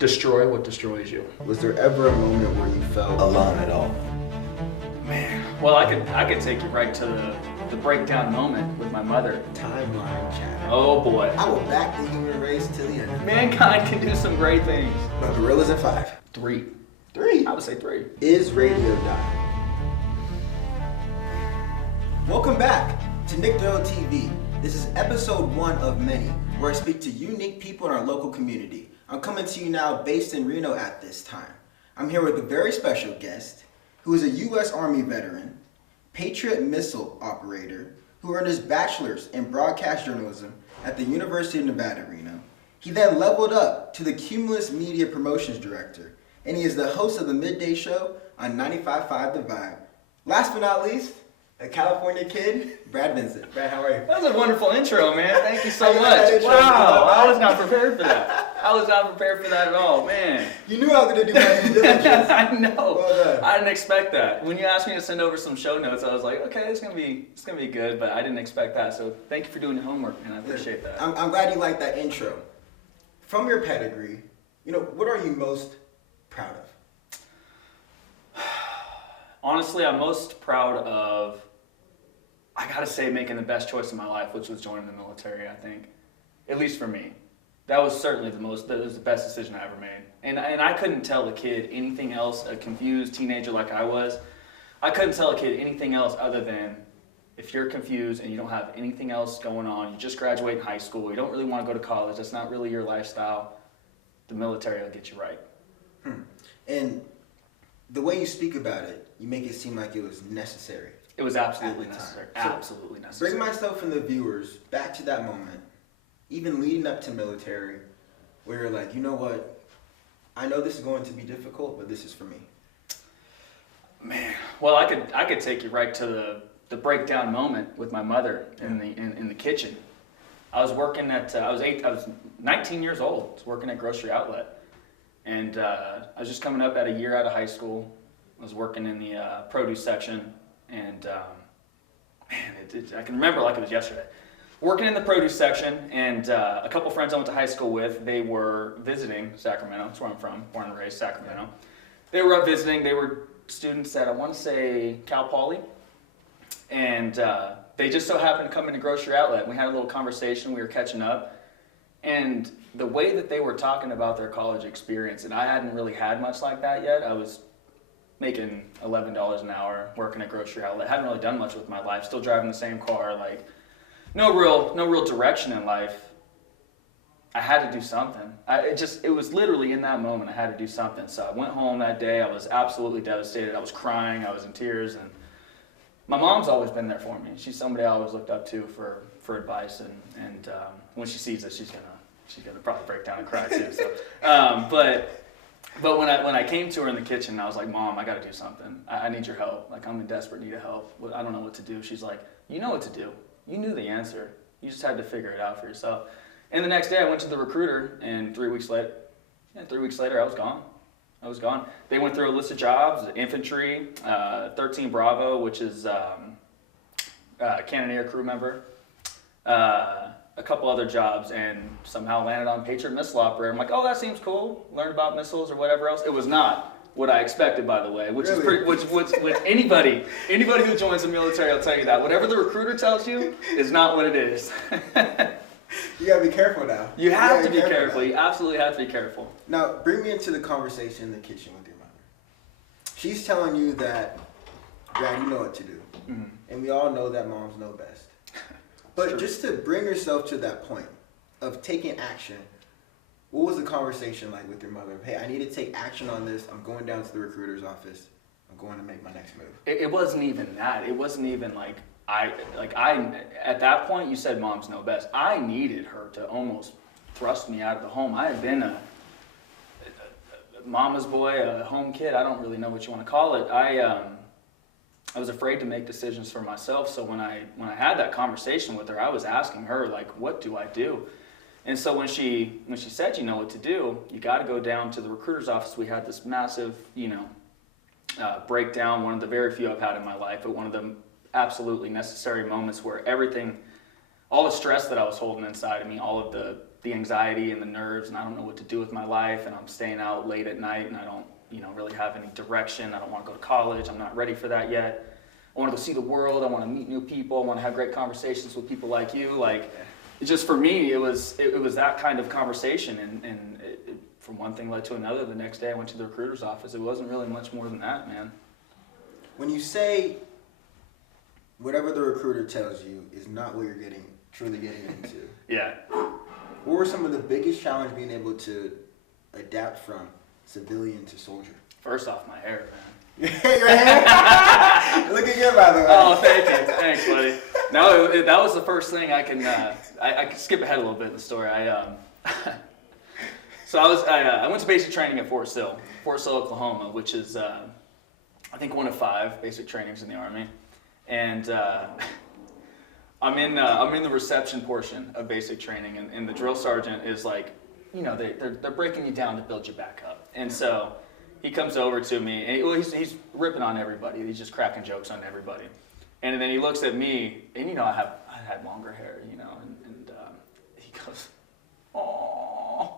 Destroy what destroys you. Was there ever a moment where you felt alone at all? Man, well, I could take you right to the breakdown moment with my mother. Timeline chat. Oh boy. I will back the human race to the end. Mankind can do some great things. No, gorillas in 5. 3. 3? I would say 3. Is radio dying? Welcome back to Doyle TV. This is episode 1 of many, where I speak to unique people in our local community. I'm coming to you now based in Reno at this time. I'm here with a very special guest who is a U.S. Army veteran, Patriot missile operator, who earned his bachelor's in broadcast journalism at the University of Nevada, Reno. He then leveled up to the Cumulus Media Promotions Director, and he is the host of the midday show on 95.5 The Vibe. Last but not least, a California kid, Brad Vincent. Brad, how are you? That was a wonderful intro, man. Thank you so much. Wow, I was not prepared for that. I was not prepared for that at all, man. You knew I was going to do my due diligence. I know. Well done. I didn't expect that. When you asked me to send over some show notes, I was like, okay, it's gonna be good, but I didn't expect that. So thank you for doing your homework, man. I appreciate that. I'm glad you liked that intro. From your pedigree, what are you most proud of? Honestly, I'm most proud of, I gotta say, making the best choice in my life, which was joining the military, I think. At least for me. That was certainly that was the best decision I ever made. And I couldn't tell a kid anything else, a confused teenager like I was, I couldn't tell a kid anything else other than, if you're confused and you don't have anything else going on, you just graduated high school, you don't really want to go to college, that's not really your lifestyle, the military will get you right. And the way you speak about it, you make it seem like it was necessary. It was absolutely necessary. Absolutely necessary. Bring myself and the viewers back to that moment, even leading up to military, where you're like, you know what? I know this is going to be difficult, but this is for me. Man, well, I could take you right to the breakdown moment with my mother in the kitchen. I was working at I was 19 years old. I was working at grocery outlet, and I was just coming up at a year out of high school. I was working in the produce section. And man, I can remember like it was yesterday. Working in the produce section, and a couple friends I went to high school with, they were visiting Sacramento. That's where I'm from, born and raised Sacramento. They were up visiting. They were students at, I want to say, Cal Poly. And they just so happened to come into grocery outlet. We had a little conversation. We were catching up. And the way that they were talking about their college experience, and I hadn't really had much like that yet. I was making $11 an hour, working at grocery outlet. Hadn't really done much with my life. Still driving the same car. Like, no real direction in life. I had to do something. It was literally in that moment I had to do something. So I went home that day. I was absolutely devastated. I was crying. I was in tears. And my mom's always been there for me. She's somebody I always looked up to for advice. And when she sees this, she's gonna probably break down and cry too. So, But when I came to her in the kitchen, I was like, Mom, I got to do something. I need your help. Like, I'm in desperate need of help. I don't know what to do. She's like, you know what to do. You knew the answer. You just had to figure it out for yourself. And the next day I went to the recruiter, and 3 weeks later, I was gone. They went through a list of jobs: infantry, 13 Bravo, which is Cannoneer crew member, a couple other jobs, and somehow landed on Patriot missile operator. I'm like, oh, that seems cool. Learn about missiles or whatever else. It was not what I expected, by the way, which is pretty, which anybody who joins the military will tell you that. Whatever the recruiter tells you is not what it is. You gotta be careful now. You have to be careful. You absolutely have to be careful. Now, bring me into the conversation in the kitchen with your mother. She's telling you that, Brad, you know what to do. Mm-hmm. And we all know that moms know best. But just to bring yourself to that point of taking action, what was the conversation like with your mother? Hey, I need to take action on this. I'm going down to the recruiter's office. I'm going to make my next move. It wasn't even that. It wasn't even like I at that point, you said moms know best. I needed her to almost thrust me out of the home. I had been a mama's boy, a home kid. I don't really know what you want to call it. I was afraid to make decisions for myself. So when I had that conversation with her, I was asking her, like, what do I do? And so when she said, you know what to do, you got to go down to the recruiter's office. We had this massive, breakdown, one of the very few I've had in my life, but one of the absolutely necessary moments where everything, all the stress that I was holding inside of me, all of the the anxiety and the nerves, and I don't know what to do with my life, and I'm staying out late at night, and I don't, really have any direction. I don't want to go to college. I'm not ready for that yet. I want to go see the world. I want to meet new people. I want to have great conversations with people like you. Like, just for me, it was that kind of conversation, and from one thing led to another. The next day, I went to the recruiter's office. It wasn't really much more than that, man. When you say whatever the recruiter tells you is not what you're truly getting into. Yeah. What were some of the biggest challenges being able to adapt from civilian to soldier? First off, my hair, man. Your hair? Looking good, by the way. Oh, thank you. Thanks, buddy. No, that was the first thing I can. I can skip ahead a little bit in the story. So I went to basic training at Fort Sill, Oklahoma, which is I think one of 5 basic trainings in the Army, and I'm in the reception portion of basic training, and the drill sergeant is like, they're breaking you down to build you back up, and so he comes over to me, and he's ripping on everybody. He's just cracking jokes on everybody, and then he looks at me, and I had longer hair, and he goes, "Oh,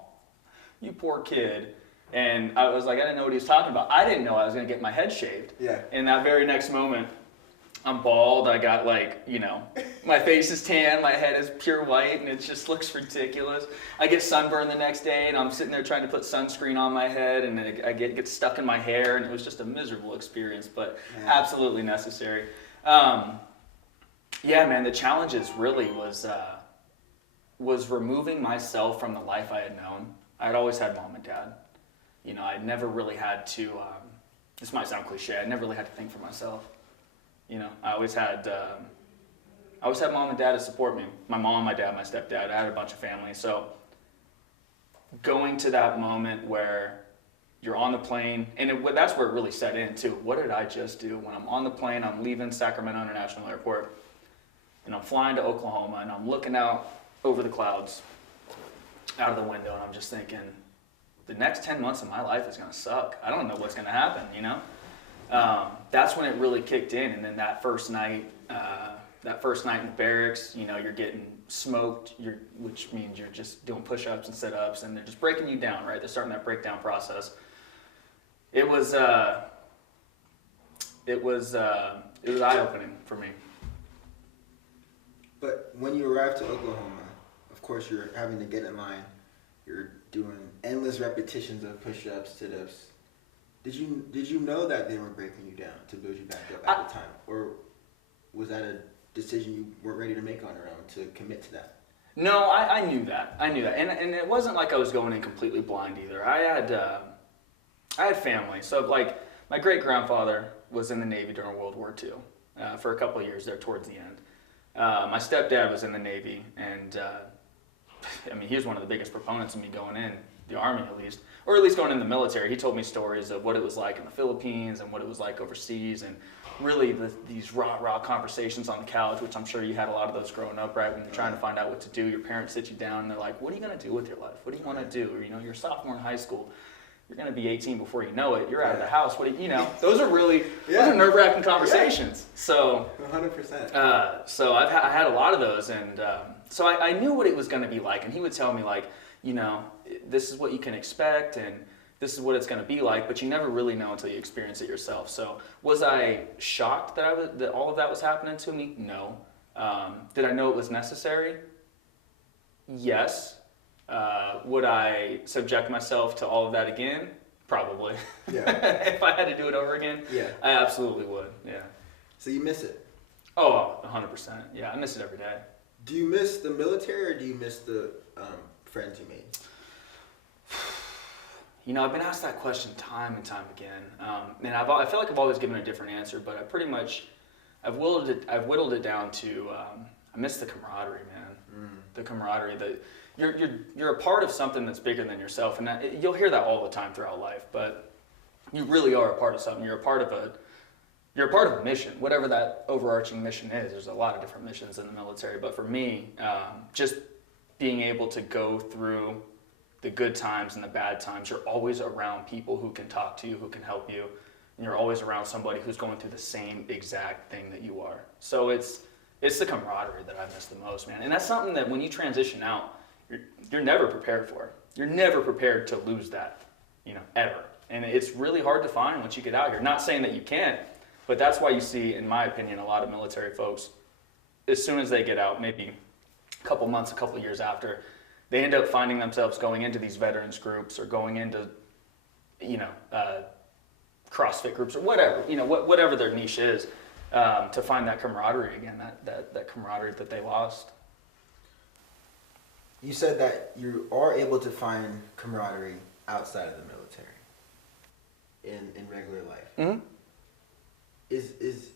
you poor kid." And I was like, I didn't know what he was talking about. I didn't know I was going to get my head shaved. Yeah. In that very next moment, I'm bald. I got my face is tan, my head is pure white, and it just looks ridiculous. I get sunburned the next day, and I'm sitting there trying to put sunscreen on my head, and I get stuck in my hair, and it was just a miserable experience, but absolutely necessary. Yeah, man, the challenges really was removing myself from the life I had known. I had always had mom and dad. I never really had to, this might sound cliche, I never really had to think for myself. I always had mom and dad to support me. My mom, my dad, my stepdad. I had a bunch of family. So going to that moment where you're on the plane, and that's where it really set in too. What did I just do? When I'm on the plane, I'm leaving Sacramento International Airport, and I'm flying to Oklahoma, and I'm looking out over the clouds, out of the window, and I'm just thinking, the next 10 months of my life is going to suck. I don't know what's going to happen, That's when it really kicked in, and then that first night in the barracks, you're getting smoked, which means you're just doing push-ups and sit-ups, and they're just breaking you down, right? They're starting that breakdown process. It was eye-opening for me. But when you arrived to Oklahoma, of course, you're having to get in line. You're doing endless repetitions of push-ups, sit-ups. Did you know that they were breaking you down to build you back up at the time? Or was that a decision you weren't ready to make on your own to commit to that? No, I knew that. And it wasn't like I was going in completely blind either. I had family. So my great-grandfather was in the Navy during World War II for a couple of years there towards the end. My stepdad was in the Navy, and he was one of the biggest proponents of me going in, the Army at least, or at least going in the military. He told me stories of what it was like in the Philippines and what it was like overseas, and really these raw conversations on the couch, which I'm sure you had a lot of those growing up, right? When you're trying to find out what to do, your parents sit you down and they're like, what are you going to do with your life? What do you want to do? Or, you're a sophomore in high school. You're going to be 18 before you know it. You're out of the house. Those are really those are nerve-wracking conversations. Yeah. So 100%. So I had a lot of those, and so I knew what it was going to be like. And he would tell me this is what you can expect, and this is what it's going to be like. But you never really know until you experience it yourself. So was I shocked that all of that was happening to me? No. Did I know it was necessary? Yes. Would I subject myself to all of that again? Probably. Yeah. If I had to do it over again? Yeah. I absolutely would, yeah. So you miss it? Oh, 100%. Yeah, I miss it every day. Do you miss the military, or do you miss the friends you made? I've been asked that question time and time again. And I feel like I've always given a different answer, but I've whittled it down to, I miss the camaraderie, man. The camaraderie that you're a part of something that's bigger than yourself, and you'll hear that all the time throughout life. But you really are a part of something. You're a part of a mission, whatever that overarching mission is. There's a lot of different missions in the military, but for me, just being able to go through the good times and the bad times, you're always around people who can talk to you, who can help you, and you're always around somebody who's going through the same exact thing that you are. So it's the camaraderie that I miss the most, man. And that's something that when you transition out, you're never prepared for. You're never prepared to lose that, ever. And it's really hard to find once you get out here. Not saying that you can't, but that's why you see, in my opinion, a lot of military folks, as soon as they get out, maybe a couple months, a couple years after, they end up finding themselves going into these veterans groups or going into, CrossFit groups or whatever, whatever their niche is, to find that camaraderie again, that camaraderie that they lost. You said that you are able to find camaraderie outside of the military, in regular life. Mm-hmm. Is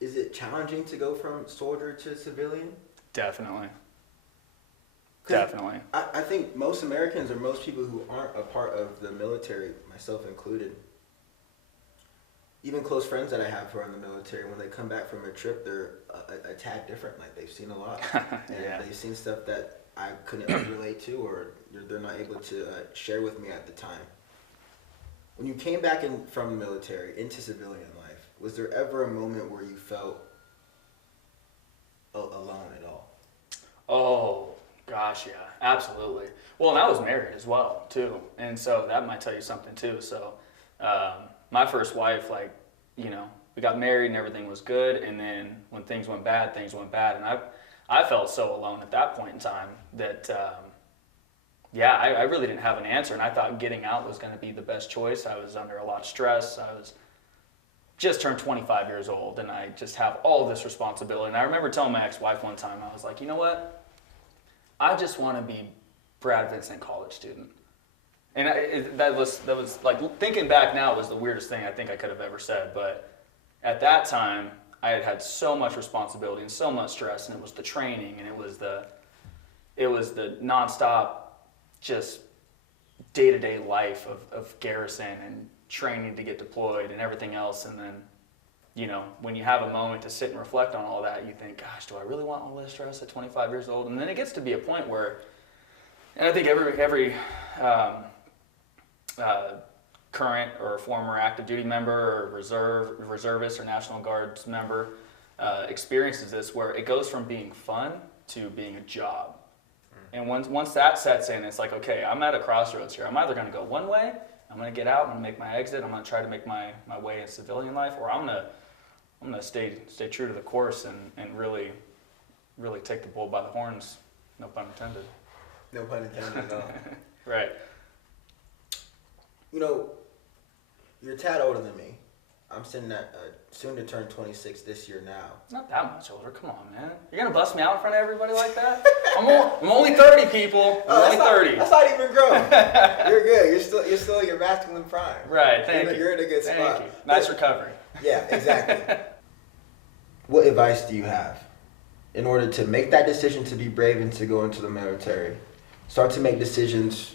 it challenging to go from soldier to civilian? Definitely. Definitely. I think most Americans or most people who aren't a part of the military, myself included, even close friends that I have who are in the military, when they come back from a trip, they're a tad different. Like, they've seen a lot. Yeah. And they've seen stuff that I couldn't relate to, or they're not able to share with me at the time. When you came back from the military into civilian life, was there ever a moment where you felt alone at all? Oh, gosh, yeah, absolutely. Well, and I was married as well, too. And so that might tell you something, too. So my first wife, we got married and everything was good. And then when things went bad. And I felt so alone at that point in time that, I really didn't have an answer. And I thought getting out was going to be the best choice. I was under a lot of stress. I was just turned 25 years old, and I just have all this responsibility. And I remember telling my ex-wife one time, I was like, you know what? I just want to be Brad Vincent college student. And that was like, thinking back now, was the weirdest thing I think I could have ever said. But at that time, I had so much responsibility and so much stress, and it was the training, and it was the nonstop, just day-to-day life of garrison and training to get deployed and everything else. And then, when you have a moment to sit and reflect on all that, you think, gosh, do I really want all this stress at 25 years old? And then it gets to be a point where, and I think every current or former active duty member or reservist or National Guards member experiences this, where it goes from being fun to being a job. And once that sets in, it's like, okay, I'm at a crossroads here. I'm either going to go one way, I'm going to get out, I'm going to make my exit, I'm going to try to make my way in civilian life, or I'm going to stay true to the course and really take the bull by the horns. No pun intended. No pun intended at all. Right. You're a tad older than me. I'm sitting at soon to turn 26 this year now. Not that much older. Come on, man. You're going to bust me out in front of everybody like that? I'm only 30, people. I'm only 30. That's not even grown. You're good. You're still in your masculine prime. Right. Thank you. You're in a good spot. Thank you. Nice recovery. Yeah, exactly. What advice do you have in order to make that decision to be brave and to go into the military? Start to make decisions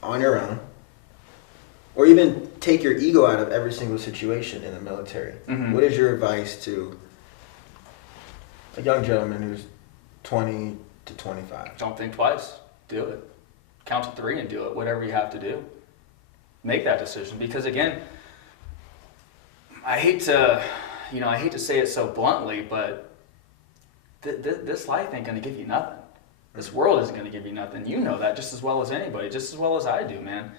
on your own, or even take your ego out of every single situation in the military. Mm-hmm. What is your advice to a young gentleman who's 20 to 25? Don't think twice. Do it. Count to 3 and do it. Whatever you have to do. Make that decision. Because again, I hate to say it so bluntly, but this life ain't going to give you nothing. This world isn't going to give you nothing. You know that just as well as anybody, just as well as I do, man.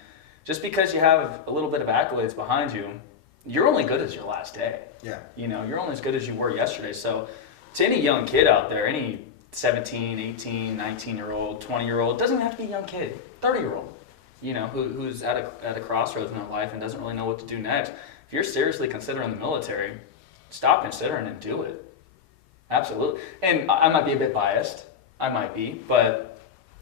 Just because you have a little bit of accolades behind you, you're only good as your last day. Yeah. You're only as good as you were yesterday. So to any young kid out there, any 17, 18, 19-year-old, 20-year-old, doesn't even have to be a young kid, 30-year-old, who's at a crossroads in their life and doesn't really know what to do next. If you're seriously considering the military, stop considering and do it. Absolutely. And I might be a bit biased. I might be, but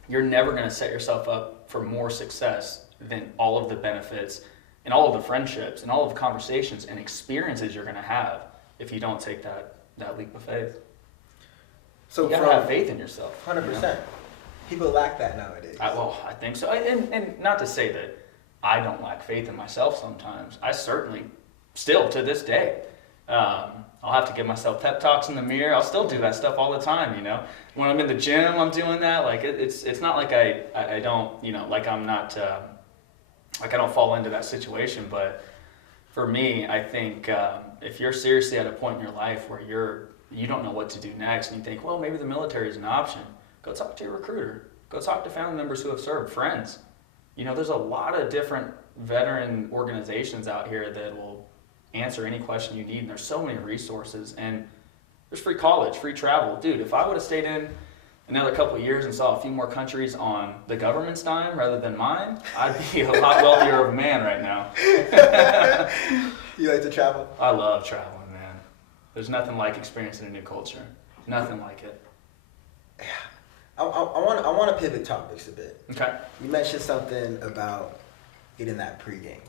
you're never going to set yourself up for more success than all of the benefits and all of the friendships and all of the conversations and experiences you're going to have if you don't take that leap of faith. So you got to have faith in yourself. 100%. People lack that nowadays. I think so. And not to say that I don't lack faith in myself sometimes. I certainly still, to this day, I'll have to give myself pep talks in the mirror. I'll still do that stuff all the time, When I'm in the gym, I'm doing that. Like, it's not like I don't, like I'm not, like I don't fall into that situation. But for me, I think if you're seriously at a point in your life where you don't know what to do next and you think, well, maybe the military is an option, go talk to your recruiter. Go talk to family members who have served, friends. You know, there's a lot of different veteran organizations out here that will answer any question you need, and there's so many resources, and there's free college, free travel. Dude, if I would have stayed in another couple of years and saw a few more countries on the government's dime rather than mine, I'd be a lot wealthier of a man right now. You like to travel? I love traveling, man. There's nothing like experiencing a new culture. Nothing like it. Yeah. I want to pivot topics a bit. Okay. You mentioned something about getting that pregame,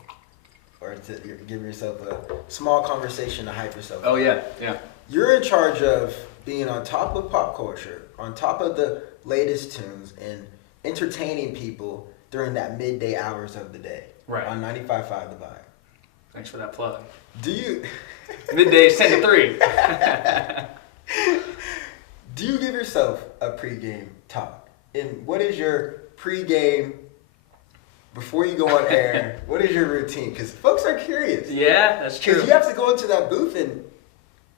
or to give yourself a small conversation to hype yourself up. Oh, yeah, yeah. You're in charge of being on top of pop culture, on top of the latest tunes, and entertaining people during that midday hours of the day. Right. On 95.5 The Vibe. Thanks for that plug. Do you... Middays 10 to 3. Do you give yourself a pregame talk? And what is your pregame, before you go on air, what is your routine? Because folks are curious. Yeah, that's true. Because you have to go into that booth and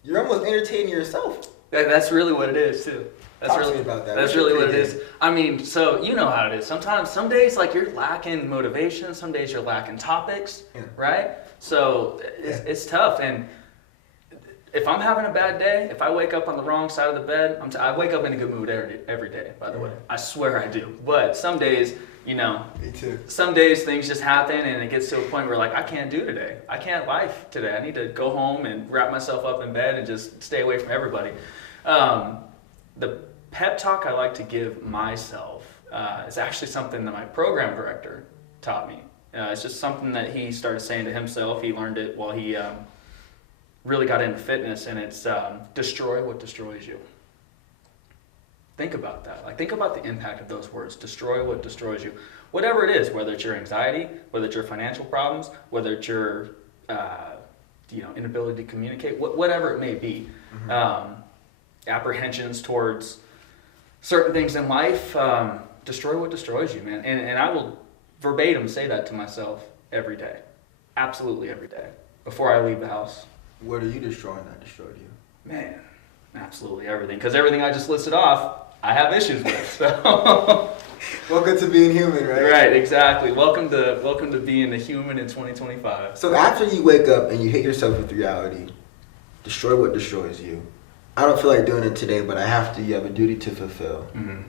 you're almost entertaining yourself. That's really what it is, too. That's Talk to really me about that. That's What's your really what it pregame? is. I mean, so you know how it is. Sometimes, some days, like, you're lacking motivation. Some days you're lacking topics, right? So it's tough. And if I'm having a bad day, if I wake up on the wrong side of the bed, I wake up in a good mood every day, by the way. I swear I do. But some days, you know, Me too. some days things just happen and it gets to a point where, like, I can't do today. I can't life today. I need to go home and wrap myself up in bed and just stay away from everybody. The pep talk I like to give myself is actually something that my program director taught me. It's just something that he started saying to himself. He learned it while he really got into fitness, and it's destroy what destroys you. Think about that. Like, think about the impact of those words. Destroy what destroys you. Whatever it is, whether it's your anxiety, whether it's your financial problems, whether it's your inability to communicate, whatever it may be. Apprehensions towards certain things in life, destroy what destroys you, man. And I will verbatim say that to myself every day. Absolutely every day. Before I leave the house. What are you destroying that destroyed you? Man, absolutely everything. Because everything I just listed off, I have issues with. So Welcome to being human, right? Right, exactly. Welcome to being a human in 2025. So after you wake up and you hit yourself with reality, destroy what destroys you. I don't feel like doing it today, but I have to. You have a duty to fulfill. Mm-hmm.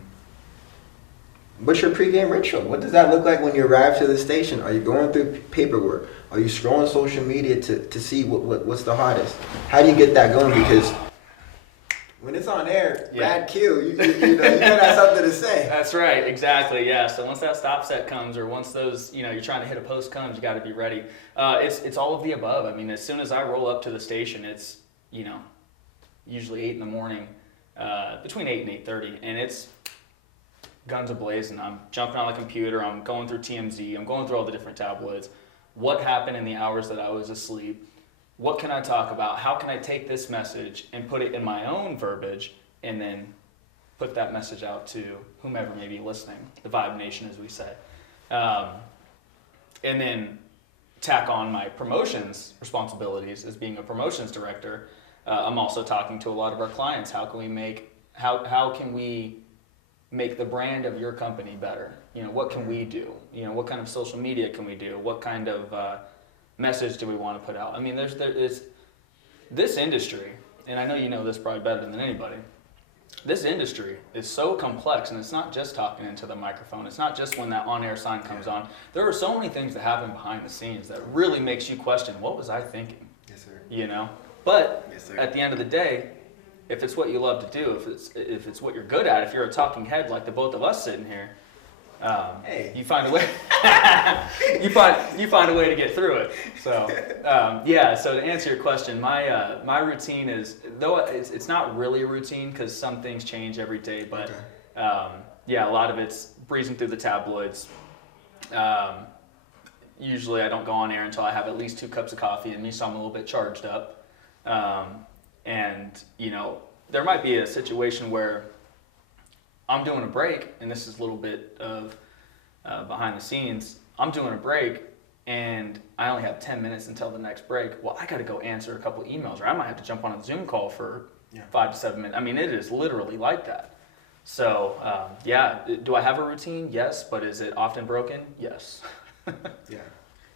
What's your pregame ritual? What does that look like when you arrive to the station? Are you going through paperwork? Are you scrolling social media to see what's the hottest? How do you get that going? Because when it's on air, Brad Q, you gotta have something to say. That's right, exactly, yeah. So once that stop set comes, or once those, you're trying to hit a post comes, you gotta be ready. It's all of the above. I mean, as soon as I roll up to the station, it's, usually 8 in the morning, between 8 and 8:30, and it's guns a-blazing. I'm jumping on the computer, I'm going through TMZ, I'm going through all the different tabloids. What happened in the hours that I was asleep? What can I talk about? How can I take this message and put it in my own verbiage and then put that message out to whomever may be listening, the Vibe Nation, as we say. And then tack on my promotions responsibilities as being a promotions director. I'm also talking to a lot of our clients. How can we make the brand of your company better? What can we do? What kind of social media can we do? What kind of message do we want to put out? I mean, there's this industry, and I know you know this probably better than anybody. This industry is so complex, and it's not just talking into the microphone. It's not just when that on-air sign comes on. There are so many things that happen behind the scenes that really makes you question, what was I thinking? Yes, sir. But Yes, sir. at the end of the day, if it's what you love to do, if it's what you're good at, if you're a talking head like the both of us sitting here, you find a way. you find a way to get through it. So So to answer your question, my routine is, though it's not really a routine because some things change every day, but a lot of it's breezing through the tabloids. Usually I don't go on air until I have at least 2 cups of coffee in me, so I'm a little bit charged up. There might be a situation where I'm doing a break, and this is a little bit of behind the scenes. I'm doing a break, and I only have 10 minutes until the next break. Well, I got to go answer a couple emails, or I might have to jump on a Zoom call for 5 to 7 minutes. I mean, it is literally like that. So, yeah, do I have a routine? Yes, but is it often broken? Yes. Yeah,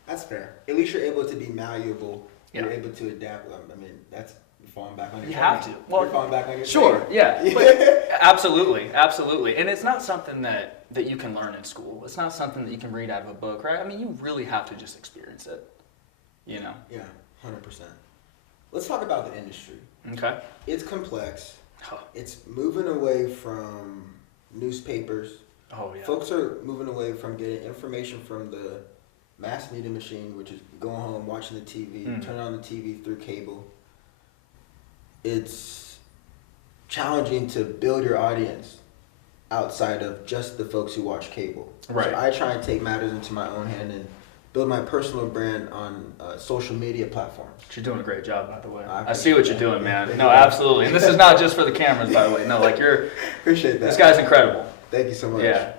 that's fair. At least you're able to be malleable. You're Yeah. able to adapt. I mean, that's falling back on your You training. have to. Well, you're falling back on your Sure, training. yeah. But absolutely. And it's not something that you can learn in school. It's not something that you can read out of a book, right? I mean, you really have to just experience it, you know? Yeah, 100%. Let's talk about the industry. Okay. It's complex. Huh. It's moving away from newspapers. Oh, yeah. Folks are moving away from getting information from the mass media machine, which is going home, watching the TV, turning on the TV through cable. It's challenging to build your audience outside of just the folks who watch cable. Right. So I try and take matters into my own hand and build my personal brand on social media platforms. You're doing a great job, by the way. I I see what you're appreciate doing, that. man. No, absolutely. And this is not just for the cameras, by the way. No, like Appreciate that. this guy's incredible. Thank you so much. Yeah.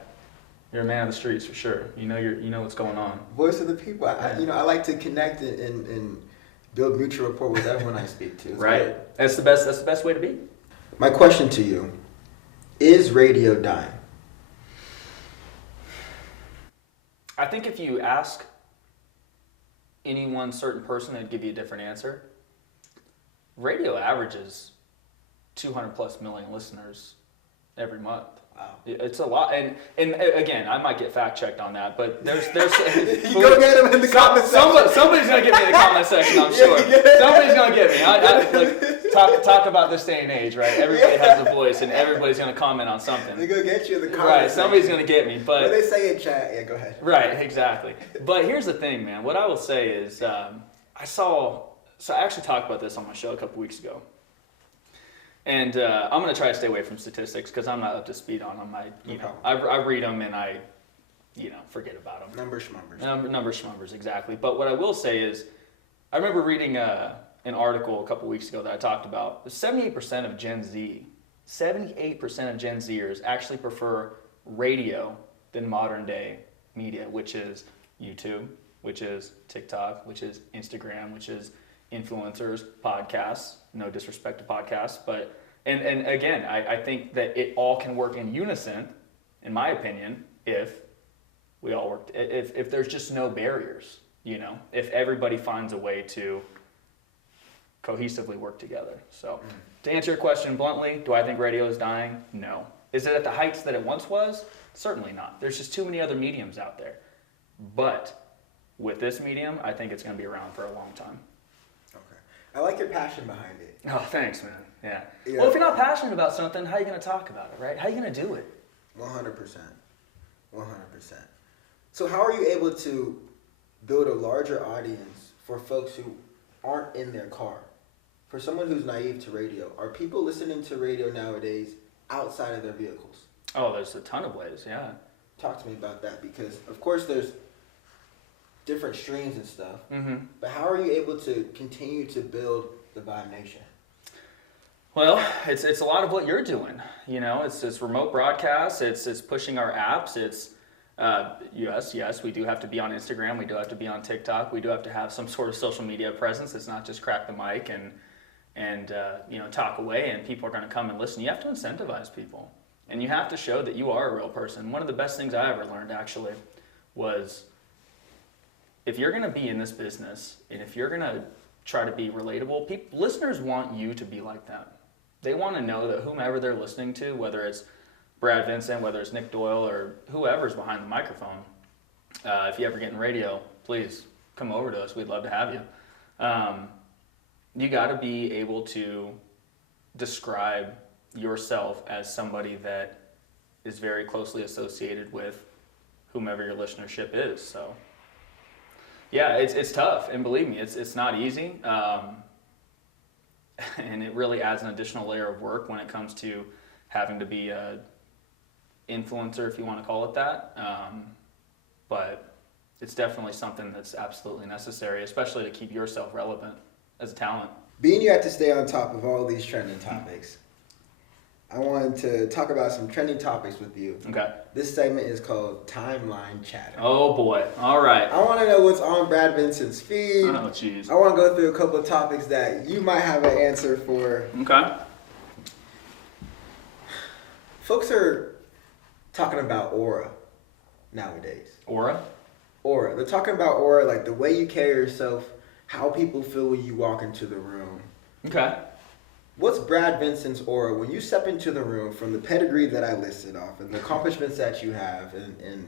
You're a man of the streets for sure. You know what's going on. Voice of the people. I like to connect and build mutual rapport with everyone I speak to. It's Right. good. That's the best way to be. My question to you, is radio dying? I think if you ask any one certain person, they'd give you a different answer. Radio averages 200 plus million listeners every month. Wow. It's a lot, and again, I might get fact checked on that, but there's You go get him in the comment section. Somebody's gonna get me in the comment section, I'm sure. Somebody's gonna get me. Like talk about this day and age, right? Everybody has a voice, and everybody's gonna comment on something. They go get you in the comment Right, section. somebody's gonna get me, but What do they say in chat? Yeah, go ahead. right, exactly. But here's the thing, man. What I will say is, I actually talked about this on my show a couple weeks ago. And I'm going to try to stay away from statistics because I'm not up to speed on them. I read them and I forget about them. Number schmumbers. Number schmumbers, exactly. But what I will say is, I remember reading an article a couple weeks ago that I talked about. 78% of Gen Z, 78% of Gen Zers actually prefer radio than modern day media, which is YouTube, which is TikTok, which is Instagram, which is influencers, podcasts. No disrespect to podcasts, but and again, I think that it all can work in unison, in my opinion, if we all work. If there's just no barriers, if everybody finds a way to cohesively work together. So, to answer your question bluntly, do I think radio is dying? No. Is it at the heights that it once was? Certainly not. There's just too many other mediums out there. But with this medium, I think it's going to be around for a long time. Okay. I like your passion behind it. Oh, thanks, man. Yeah. Yeah. Well, if you're not passionate about something, how are you going to talk about it, right? How are you going to do it? 100%. 100%. So how are you able to build a larger audience for folks who aren't in their car? For someone who's naive to radio, are people listening to radio nowadays outside of their vehicles? Oh, there's a ton of ways, yeah. Talk to me about that because, of course, there's different streams and stuff. Mm-hmm. But how are you able to continue to build the Vibe Nation? Well, it's a lot of what you're doing. It's remote broadcasts. It's pushing our apps. It's yes, we do have to be on Instagram. We do have to be on TikTok. We do have to have some sort of social media presence. It's not just crack the mic and talk away and people are going to come and listen. You have to incentivize people, and you have to show that you are a real person. One of the best things I ever learned actually was, if you're going to be in this business and if you're going to try to be relatable, listeners want you to be like them. They want to know that whomever they're listening to, whether it's Brad Vincent, whether it's Nick Doyle, or whoever's behind the microphone, if you ever get in radio, please come over to us. We'd love to have you. You got to be able to describe yourself as somebody that is very closely associated with whomever your listenership is. So, yeah, it's tough, and believe me, it's not easy. And it really adds an additional layer of work when it comes to having to be a influencer, if you want to call it that. But it's definitely something that's absolutely necessary, especially to keep yourself relevant as a talent. Being you have to stay on top of all these trending topics, I wanted to talk about some trending topics with you. Okay. This segment is called Timeline Chatter. Oh boy. All right. I want to know what's on Brad Vincent's feed. Oh, jeez. I want to go through a couple of topics that you might have an answer for. Okay. Folks are talking about aura nowadays. Aura? Aura. They're talking about aura, like the way you carry yourself, how people feel when you walk into the room. Okay. What's Brad Vincent's aura when you step into the room from the pedigree that I listed off and the accomplishments that you have? And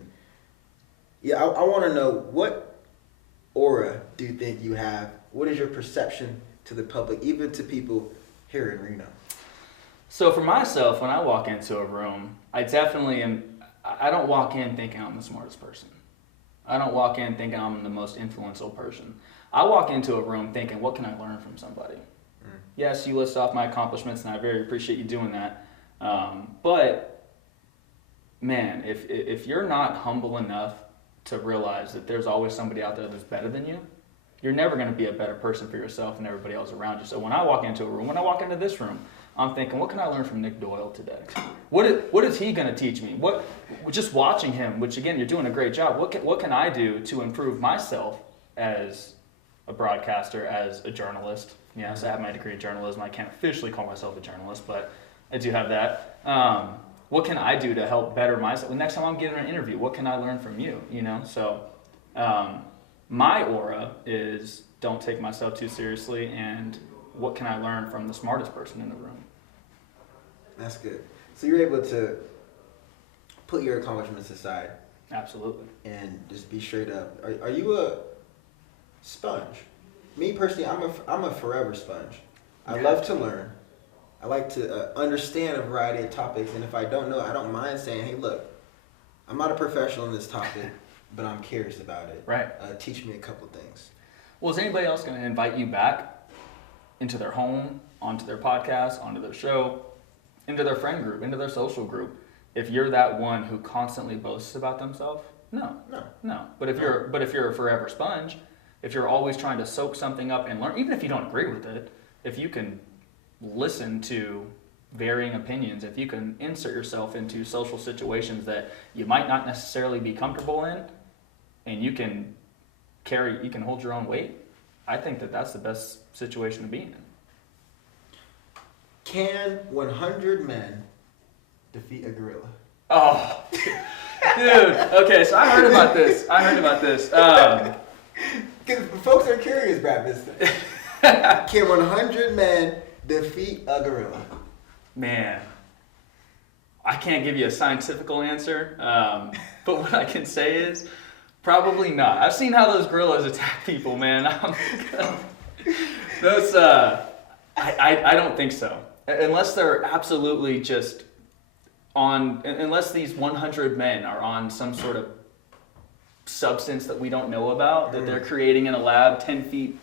yeah, I want to know, what aura do you think you have? What is your perception to the public, even to people here in Reno? So for myself, when I walk into a room, I definitely am. I don't walk in thinking I'm the smartest person. I don't walk in thinking I'm the most influential person. I walk into a room thinking, what can I learn from somebody? Yes, you list off my accomplishments, and I very appreciate you doing that. But man, if you're not humble enough to realize that there's always somebody out there that's better than you, you're never going to be a better person for yourself and everybody else around you. So when I walk into a room, when I walk into this room, I'm thinking, what can I learn from Nick Doyle today? What is he going to teach me? Just watching him, which again, you're doing a great job. What can I do to improve myself as a broadcaster, as a journalist? Yes, I have my degree in journalism. I can't officially call myself a journalist, but I do have that. What can I do to help better myself? The next time I'm getting an interview, what can I learn from you? You know, so my aura is don't take myself too seriously, and what can I learn from the smartest person in the room? That's good. So you're able to put your accomplishments aside. Absolutely. And just be straight up. Are you a sponge? Me personally, I'm a forever sponge. I love to learn. I like to understand a variety of topics, and if I don't know, I don't mind saying, hey, look, I'm not a professional in this topic, but I'm curious about it. Right. Teach me a couple things. Well, is anybody else going to invite you back into their home, onto their podcast, onto their show, into their friend group, into their social group, if you're that one who constantly boasts about themselves? No. But if you're a forever sponge, if you're always trying to soak something up and learn, even if you don't agree with it, if you can listen to varying opinions, if you can insert yourself into social situations that you might not necessarily be comfortable in, and you can hold your own weight, I think that that's the best situation to be in. Can 100 men defeat a gorilla? Oh, dude. Okay, so I heard about this. Because folks are curious, Brad Vincent. Can 100 men defeat a gorilla? Man, I can't give you a scientific answer, but what I can say is probably not. I've seen how those gorillas attack people, man. I don't think so. Unless they're absolutely just unless these 100 men are on some sort of substance that we don't know about, that they're creating in a lab 10 feet,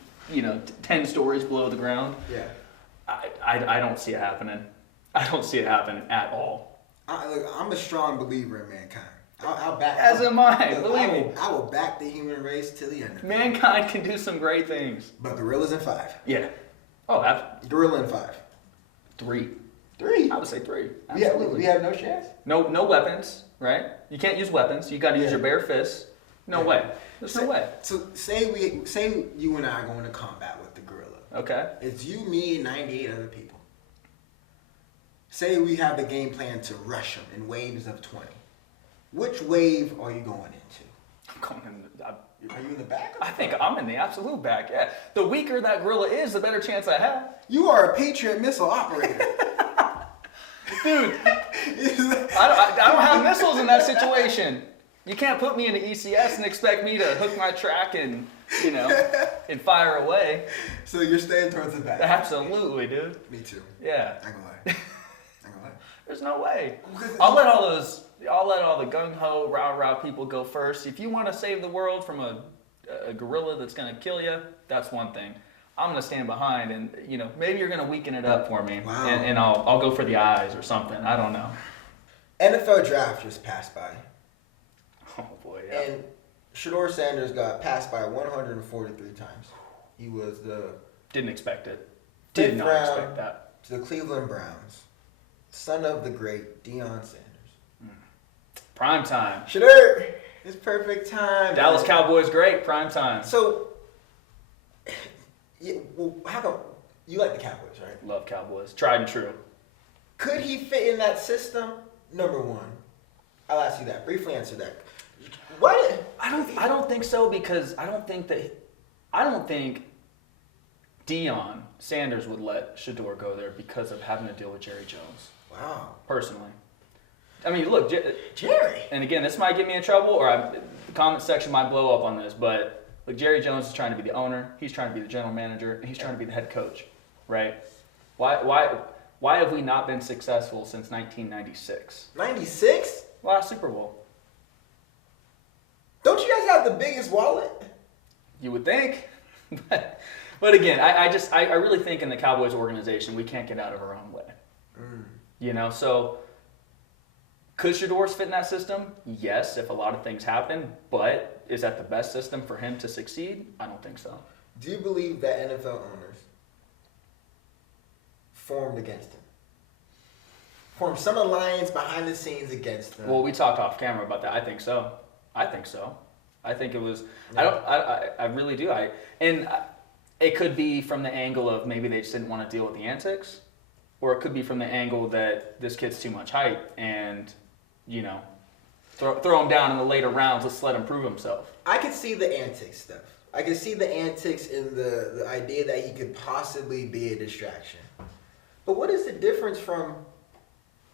10 stories below the ground. Yeah. I don't see it happening. I don't see it happening at all. I'm a strong believer in mankind. I'll back. As am I. Believe me. I will back the human race to the end. Mankind can do some great things. But gorillas in 5. Yeah. Oh, Gorilla in 5. 3. 3. I would say 3. Absolutely. We have no chance. No weapons, right? You can't use weapons. You got to use your bare fists. No way. There's no way. So say you and I are going to combat with the gorilla. Okay. It's you, me, and 98 other people. Say we have the game plan to rush them in waves of 20. Which wave are you going into? I'm going in. Are you in the back? I think I'm in the absolute back. Yeah. The weaker that gorilla is, the better chance I have. You are a Patriot missile operator. Dude, I don't have missiles in that situation. You can't put me into ECS and expect me to hook my track and, and fire away. So you're staying towards the back. Absolutely, dude. Me too. Yeah. I ain't gonna lie. There's no way. I'll let all the gung-ho, rah-rah people go first. If you want to save the world from a gorilla that's going to kill you, that's one thing. I'm going to stand behind and, maybe you're going to weaken it up for me. Wow. And I'll go for the eyes or something. I don't know. NFL draft just passed by. Oh, boy, yeah. And Shedeur Sanders got passed by 143 times. He was the... Didn't expect it. Did not expect that. To the Cleveland Browns. Son of the great Deion Sanders. Prime time. Shedeur, it's perfect time. Dallas man. Cowboys great, prime time. So, how come you like the Cowboys, right? Love Cowboys. Tried and true. Could he fit in that system? number one? I'll ask you that. Briefly answer that. What? I don't think so, because I don't think Deion Sanders would let Shedeur go there because of having to deal with Jerry Jones. Wow. Personally. I mean, look, Jerry. And again, this might get me in trouble, or the comment section might blow up on this, but look, Jerry Jones is trying to be the owner, he's trying to be the general manager, and he's trying to be the head coach, right? Why have we not been successful since 1996? 96? Last Super Bowl. Don't you guys have the biggest wallet? You would think. But again, I really think in the Cowboys organization, we can't get out of our own way. You know, so could Shedeur fit in that system? Yes, if a lot of things happen, but is that the best system for him to succeed? I don't think so. Do you believe that NFL owners formed against him? Formed some alliance behind the scenes against him? Well, we talked off camera about that. I think so. I think it was. Yeah. I really do. It could be from the angle of maybe they just didn't want to deal with the antics, or it could be from the angle that this kid's too much hype and, you know, throw him down in the later rounds. Let's let him prove himself. I could see the antics stuff. I could see the antics in the idea that he could possibly be a distraction. But what is the difference from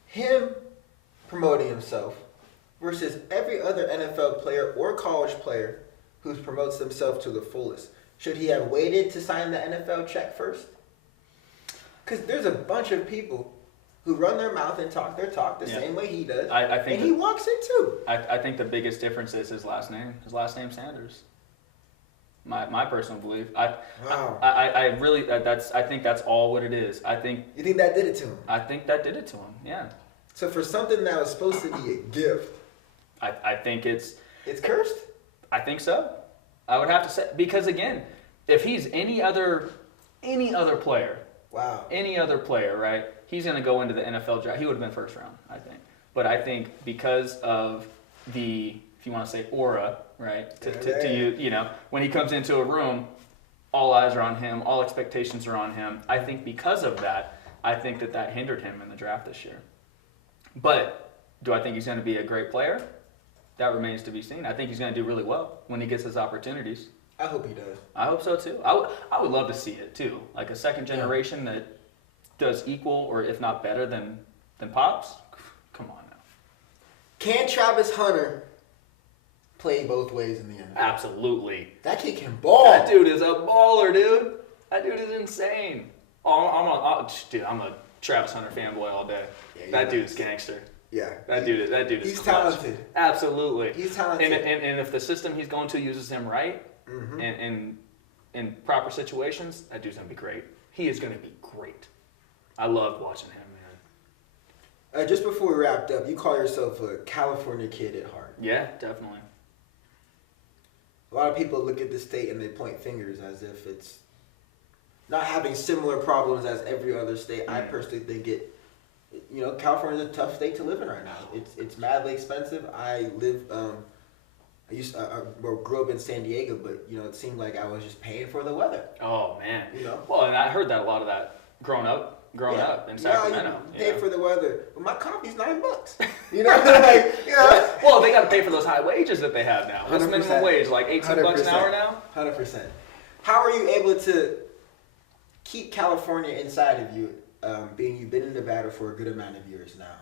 him promoting himself versus every other NFL player or college player who promotes themselves to the fullest? Should he have waited to sign the NFL check first? Because there's a bunch of people who run their mouth and talk their talk the same way he does. I think and he walks it too. I think the biggest difference is his last name. His last name Sanders. My personal belief. Wow. I really I think that's all what it is. You think that did it to him? I think that did it to him. Yeah. So for something that was supposed to be a gift, I think it's cursed? I think so. I would have to say, because again, if he's any other player, wow, any other player, right? He's going to go into the NFL draft. He would have been first round, I think. But I think because of the, if you want to say aura, right? To you know, when he comes into a room, all eyes are on him, all expectations are on him. I think because of that, I think that hindered him in the draft this year. But do I think he's going to be a great player? That remains to be seen. I think he's going to do really well when he gets his opportunities. I hope he does. I hope so too. I would love to see it too. Like a second generation that does equal or if not better than Pops. Come on now. Can Travis Hunter play both ways in the NFL? Absolutely. That kid can ball. That dude is a baller, dude. That dude is insane. I'm a Travis Hunter fanboy all day. Yeah, that dude's gangster. Yeah. That dude is he's clutch. Talented. Absolutely. He's talented. And if the system he's going to uses him right, and in proper situations, that dude's gonna be great. He is gonna be great. I loved watching him, man. Just before we wrapped up, you call yourself a California kid at heart. Yeah, definitely. A lot of people look at the state and they point fingers as if it's not having similar problems as every other state. I personally think California is a tough state to live in right now. It's madly expensive. I grew up in San Diego, but it seemed like I was just paying for the weather. Oh man. Well, and I heard that a lot of that growing up in Sacramento. You pay for the weather, but my coffee's $9. Well, they got to pay for those high wages that they have now. What's minimum wage? Like $18 an hour now? 100%. How are you able to keep California inside of you, being you've been in Nevada for a good amount of years now?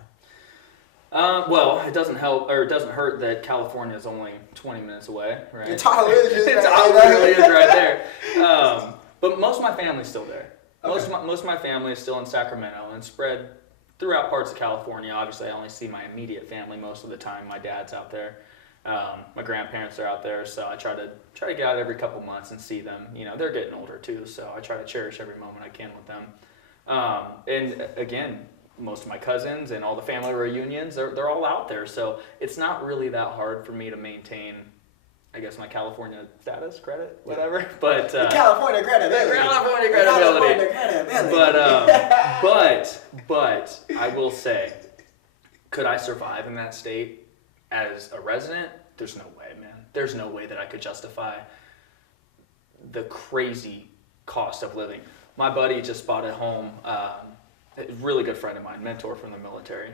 Well, it doesn't help, or it doesn't hurt that California is only 20 minutes away, right? It's all it is. It is right there. But most of my family's still there. Okay. Most of my family is still in Sacramento and spread throughout parts of California. Obviously, I only see my immediate family most of the time. My dad's out there. My grandparents are out there, so I try to get out every couple months and see them. They're getting older too, so I try to cherish every moment I can with them. And again, most of my cousins and all the family reunions, they're all out there. So it's not really that hard for me to maintain, I guess, my California status, credit, whatever. But California credibility. But I will say, could I survive in that state as a resident? There's no way, man. There's no way that I could justify the crazy cost of living. My buddy just bought a home. A really good friend of mine, mentor from the military,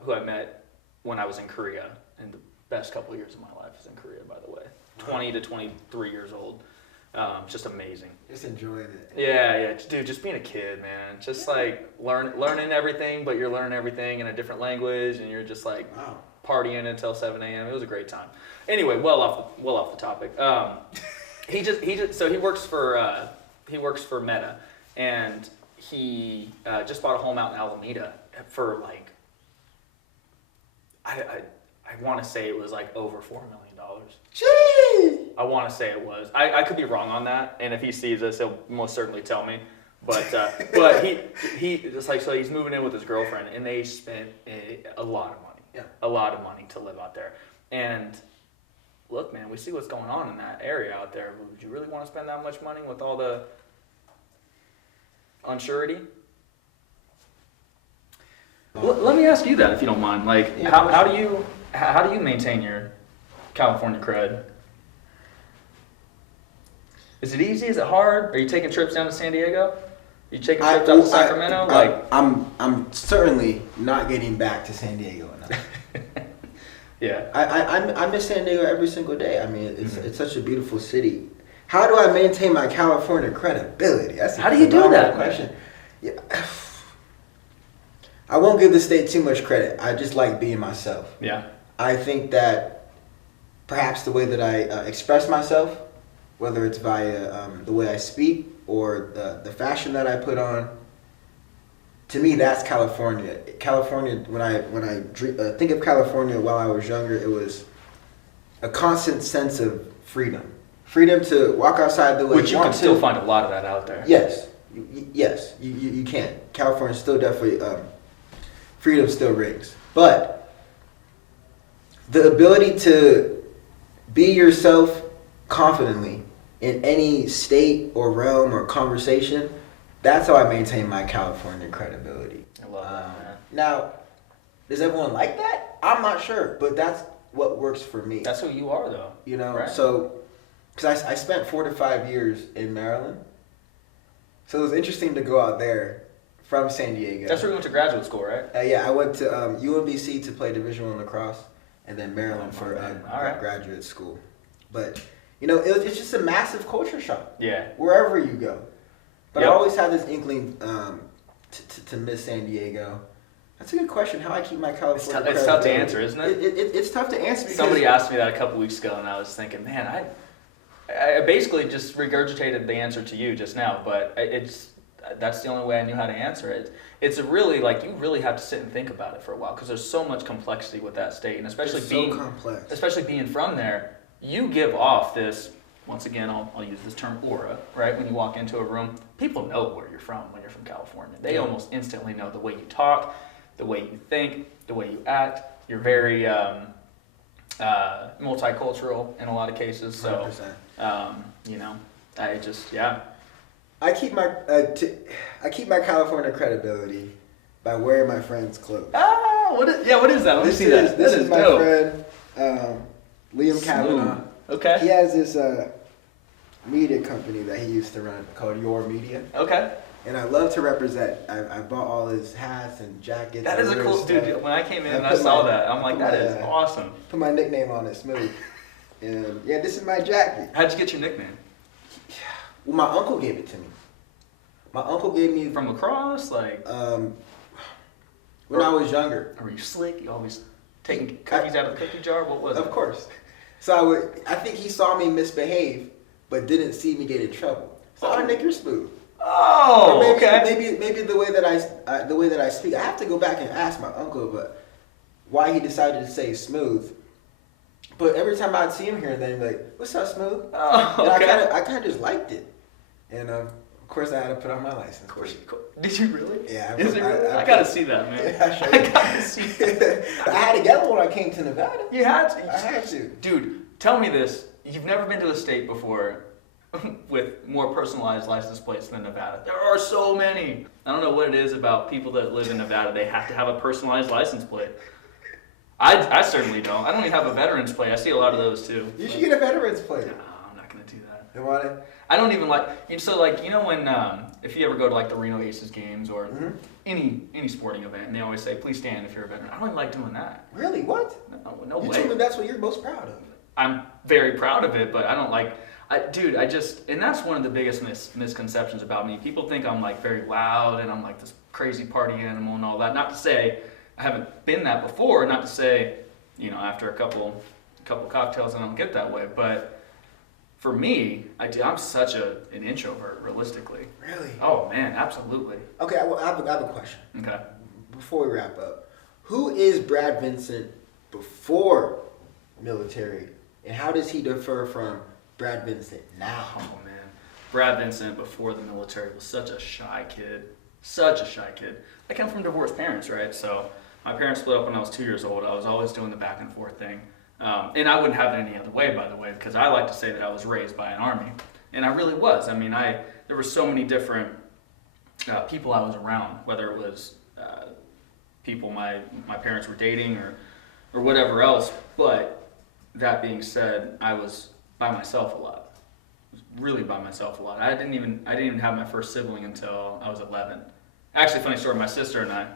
who I met when I was in Korea, and the best couple of years of my life is in Korea, by the way. 20 to 23 years old. Just amazing. Just enjoying it. Yeah, dude, just being a kid, man. Just like learning everything, but you're learning everything in a different language, and you're just like partying until 7 a.m. It was a great time. Anyway, well off the topic. So he works for Meta, and he just bought a home out in Alameda for like I want to say it was like over $4 million. Jeez! I want to say it was. I could be wrong on that, and if he sees this, he'll most certainly tell me. But he just like, so he's moving in with his girlfriend, and they spent a lot of money. Yeah. A lot of money to live out there. And look, man, we see what's going on in that area out there. Would you really want to spend that much money with all the unsurety? Let me ask you that, if you don't mind. Like, how do you maintain your California cred? Is it easy? Is it hard? Are you taking trips down to San Diego? Are you taking trips down to Sacramento? I'm certainly not getting back to San Diego enough. Yeah. I miss San Diego every single day. I mean, it's such a beautiful city. How do I maintain my California credibility? How do you do that? Question. Yeah. I won't give the state too much credit. I just like being myself. Yeah. I think that perhaps the way that I express myself, whether it's via the way I speak or the fashion that I put on, to me that's California. California, when I think of California while I was younger, it was a constant sense of freedom. Freedom to walk outside the way Which you can still find a lot of that out there. Yes. Yes, you can. California still definitely, freedom still rings. But the ability to be yourself confidently in any state or realm or conversation, that's how I maintain my California credibility. I love that, man. Now, does everyone like that? I'm not sure, but that's what works for me. That's who you are, though. You know, right? So, because I spent 4 to 5 years in Maryland, so it was interesting to go out there from San Diego. That's where you went to graduate school, right? Yeah, I went to UMBC to play Division I lacrosse, and then Maryland for graduate school. But, you know, it's just a massive culture shock. Yeah. Wherever you go. But Yep. I always had this inkling to miss San Diego. That's a good question, how I keep my California It's tough to answer, isn't it? It's tough to answer because... Somebody asked me that a couple weeks ago, and I was thinking, man, I basically just regurgitated the answer to you just now, but that's the only way I knew how to answer it. It's really like, you really have to sit and think about it for a while, because there's so much complexity with that state, and especially being from there, you give off this, once again, I'll use this term, aura, right? When you walk into a room, people know where you're from when you're from California. They almost instantly know the way you talk, the way you think, the way you act. You're very multicultural in a lot of cases, so 100%. you know, I just, yeah. I keep my California credibility by wearing my friend's clothes. Ah, what is that? Let me see that. This is my dope. friend, Liam Kavanaugh. Okay. He has this media company that he used to run called Your Media. Okay. And I love to represent. I bought all his hats and jackets. That is a cool, dude. When I came in and I saw that, I'm like, that is awesome. Put my nickname on it, Smooth. And yeah, this is my jacket. How'd you get your nickname? Well, my uncle gave it to me. My uncle gave me From lacrosse, like. When I was younger. Were you slick? You always taking cookies out of the cookie jar? What was it? Of course. So I think he saw me misbehave, but didn't see me get in trouble. So Nick, you're smooth. Oh, Maybe the way that I speak. I have to go back and ask my uncle, but why he decided to say smooth. But every time I'd see him here, then he'd be like, "What's up, Smooth?" Oh, okay. And I kind of just liked it, and of course I had to put on my license. Of course. Did you really? Yeah. Is it really? I gotta see that, man. Yeah, sure. I gotta see that. I had to get one when I came to Nevada. You had to. I had to. Dude, tell me this. You've never been to a state before with more personalized license plates than Nevada. There are so many. I don't know what it is about people that live in Nevada. They have to have a personalized license plate. I certainly don't. I don't even have a veteran's plate. I see a lot of those too. You should get a veteran's plate. No, I'm not gonna do that. They want it? I don't even like, so like, you know when, if you ever go to like the Reno Aces games or any sporting event, and they always say, please stand if you're a veteran. I don't even like doing that. Really? What? No way. You told me that's what you're most proud of. I'm very proud of it, but I don't like, and that's one of the biggest misconceptions about me. People think I'm like very loud and I'm like this crazy party animal and all that. Not to say I haven't been that before, not to say, after a couple cocktails I don't get that way, but for me, I'm such an introvert, realistically. Really? Oh man, absolutely. Okay, I have a question. Okay. Before we wrap up, who is Brad Vincent before military, and how does he differ from Brad Vincent now? Oh man, Brad Vincent before the military was such a shy kid. Such a shy kid. I come from divorced parents, right? So my parents split up when I was 2 years old. I was always doing the back and forth thing. And I wouldn't have it any other way, by the way, because I like to say that I was raised by an army. And I really was. I mean, there were so many different people I was around, whether it was people my parents were dating or whatever else. But that being said, I was by myself a lot. I was really by myself a lot. I didn't even have my first sibling until I was 11. Actually, funny story, my sister and I,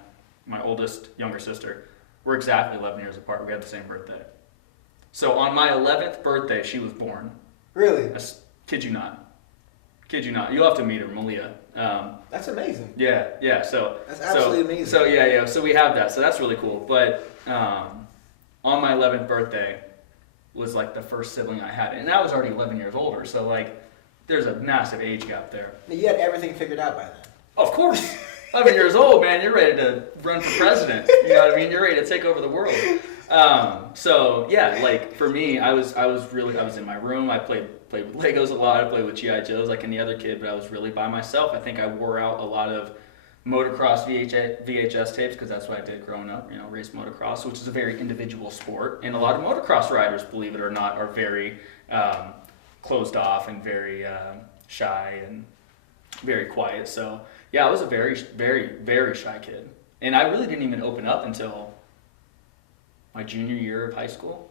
my oldest younger sister, we're exactly 11 years apart. We had the same birthday. So on my 11th birthday, she was born. Really? Kid you not. Kid you not. You'll have to meet her, Malia. That's amazing. Yeah. So that's absolutely amazing. So yeah. So we have that. So that's really cool. But on my 11th birthday was like the first sibling I had, and I was already 11 years older. So like, there's a massive age gap there. You had everything figured out by then. Of course. 11 years old, man. You're ready to run for president. You know what I mean? You're ready to take over the world. So yeah, like for me, I was in my room. I played with Legos a lot. I played with G.I. Joes like any other kid, but I was really by myself. I think I wore out a lot of motocross VHS tapes because that's what I did growing up. Race motocross, which is a very individual sport, and a lot of motocross riders, believe it or not, are very closed off and very shy and very quiet. So yeah, I was a very, very, very shy kid, and I really didn't even open up until my junior year of high school,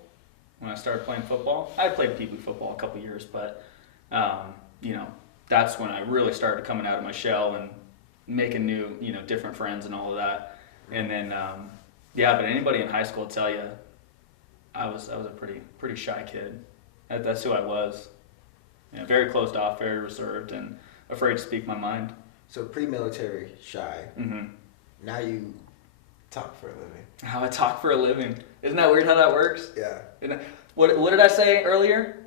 when I started playing football. I had played pee-wee football a couple years, but that's when I really started coming out of my shell and making new, different friends and all of that. And then, but anybody in high school will tell you, I was a pretty shy kid. That's who I was. Very closed off, very reserved, and afraid to speak my mind. So pre-military, shy. Mm-hmm. Now you talk for a living. How I talk for a living. Isn't that weird how that works? Yeah. What did I say earlier?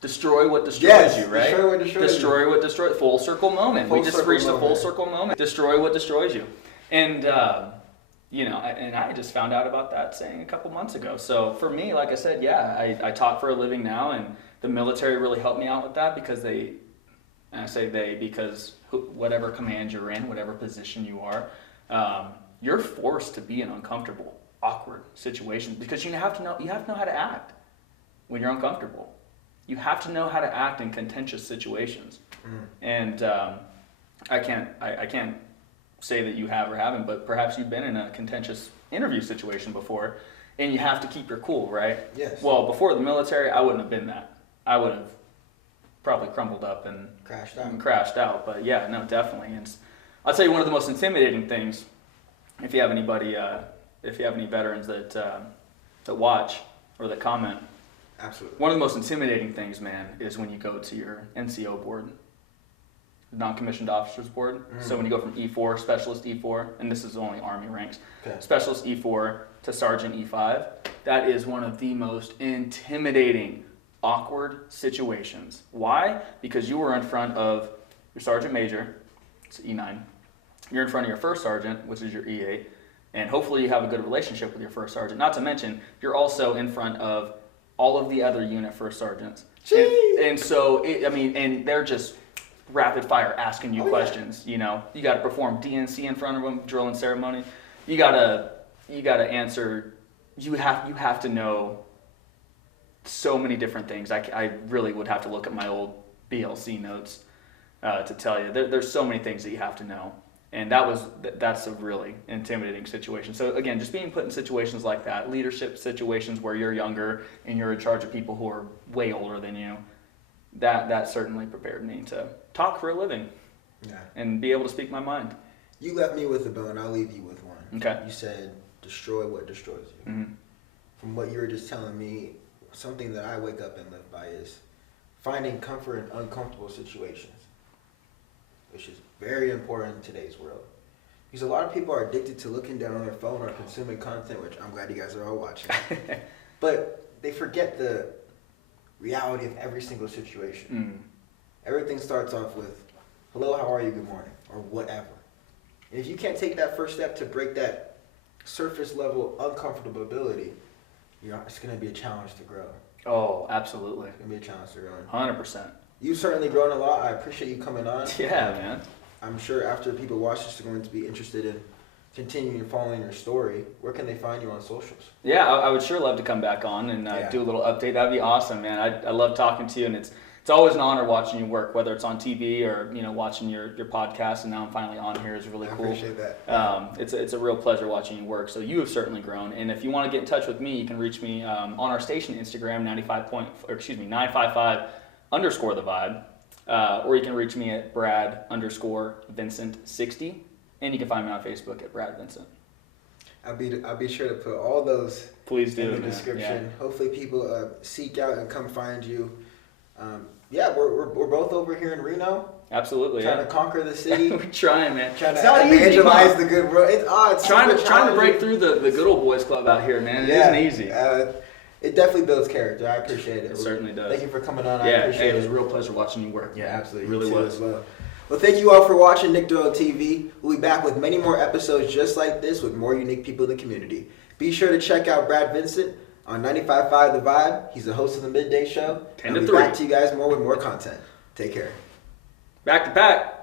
Destroy what destroys you, right? Destroy what destroys. Full circle moment. We just reached a full circle moment. Destroy what destroys you. And, and I just found out about that saying a couple months ago. So for me, like I said, yeah, I talk for a living now, and the military really helped me out with that because because whatever command you're in, whatever position you are, you're forced to be in uncomfortable, awkward situations because you have to know how to act when you're uncomfortable. You have to know how to act in contentious situations. And I can't say that you have or haven't, but perhaps you've been in a contentious interview situation before, and you have to keep your cool, right? Yes. Well, before the military, I wouldn't have been that. I would have probably crumbled up and crashed out. But yeah, no, definitely. And I'll tell you one of the most intimidating things. If you have any veterans that watch or that comment, absolutely. One of the most intimidating things, man, is when you go to your NCO board, non-commissioned officers board. So when you go from E4, specialist E4, and this is only Army ranks, specialist E4 to sergeant E5, that is one of the most intimidating, awkward situations. Why? Because you were in front of your sergeant major, it's E9. You're in front of your first sergeant, which is your E8, and hopefully you have a good relationship with your first sergeant. Not to mention, you're also in front of all of the other unit first sergeants. And so, and they're just rapid fire asking you questions. You got to perform DNC in front of them, drill and ceremony. You gotta answer. You have to know so many different things. I really would have to look at my old BLC notes to tell you. There's so many things that you have to know. And that's a really intimidating situation. So again, just being put in situations like that, leadership situations where you're younger and you're in charge of people who are way older than you, that certainly prepared me to talk for a living and be able to speak my mind. You left me with a bone. I'll leave you with one. Okay. You said, destroy what destroys you. Mm-hmm. From what you were just telling me, something that I wake up and live by is finding comfort in uncomfortable situations, which is very important in today's world. Because a lot of people are addicted to looking down on their phone or consuming content, which I'm glad you guys are all watching. But they forget the reality of every single situation. Everything starts off with, hello, how are you, good morning, or whatever. And if you can't take that first step to break that surface level uncomfortability, it's going to be a challenge to grow. Oh, absolutely. It's going to be a challenge to grow. 100%. You've certainly grown a lot. I appreciate you coming on. Yeah, man. I'm sure after people watch this, they're going to be interested in continuing following your story. Where can they find you on socials? Yeah, I would sure love to come back on and do a little update. That'd be awesome, man. I love talking to you, and it's always an honor watching you work, whether it's on TV or watching your podcast. And now I'm finally on here is really cool. I appreciate that. It's a real pleasure watching you work. So you have certainly grown. And if you want to get in touch with me, you can reach me on our station Instagram 955_the vibe, or you can reach me at Brad_Vincent60, and you can find me on Facebook at Brad Vincent. I'll be sure to put all those Please do, in the description. Yeah. Hopefully people seek out and come find you. We're both over here in Reno. Absolutely, trying to conquer the city. We're trying, man. Trying to evangelize the good world. It's trying to break through the good old boys club out here, man. It isn't easy. It definitely builds character. I appreciate it. It certainly does. Thank you for coming on. I appreciate it. It was a real pleasure watching you work. Yeah, absolutely. It really was. As well, thank you all for watching Nick Doyle TV. We'll be back with many more episodes just like this with more unique people in the community. Be sure to check out Brad Vincent on 95.5 The Vibe. He's the host of the Midday Show. 10 to 3. We'll be back to you guys more with more content. Take care. Back to pack.